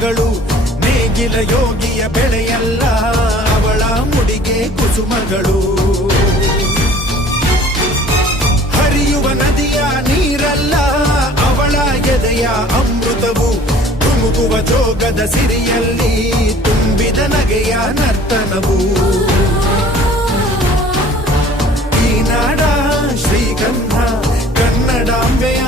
ಮಗಳು, ನೇಗಿಲ ಯೋಗಿಯ ಬೆಳೆಯಲ್ಲ ಅವಳ ಮುಡಿಗೆ ಕುಸುಮಗಳು. ಹರಿಯುವ ನದಿಯ ನೀರಲ್ಲ ಅವಳ ಎದೆಯ ಅಮೃತವು, ತುಮುಕುವ ಜೋಗದ ಸಿರಿಯಲ್ಲಿ ತುಂಬಿದ ನಗೆಯ ನರ್ತನವು. ಈ ನಾಡ ಶ್ರೀಗಂಧ ಕನ್ನಡಾಂಬೆಯ